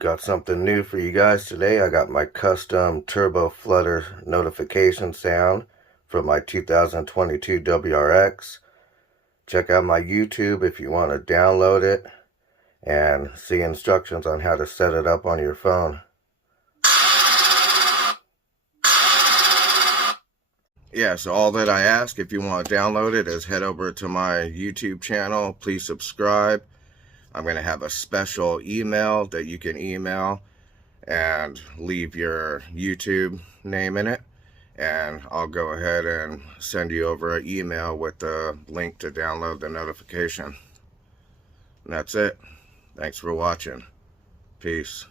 Got something new for you guys today. I got my custom turbo flutter notification sound from my 2022 WRX. Check out my YouTube if you want to download it and see instructions on how to set it up on your phone. Yeah, so all that I ask, if you want to download it, is head over to my YouTube channel. Please subscribe. I'm going to have a special email that you can email and leave your YouTube name in it, and I'll go ahead and send you over an email with the link to download the notification. And that's it. Thanks for watching. Peace.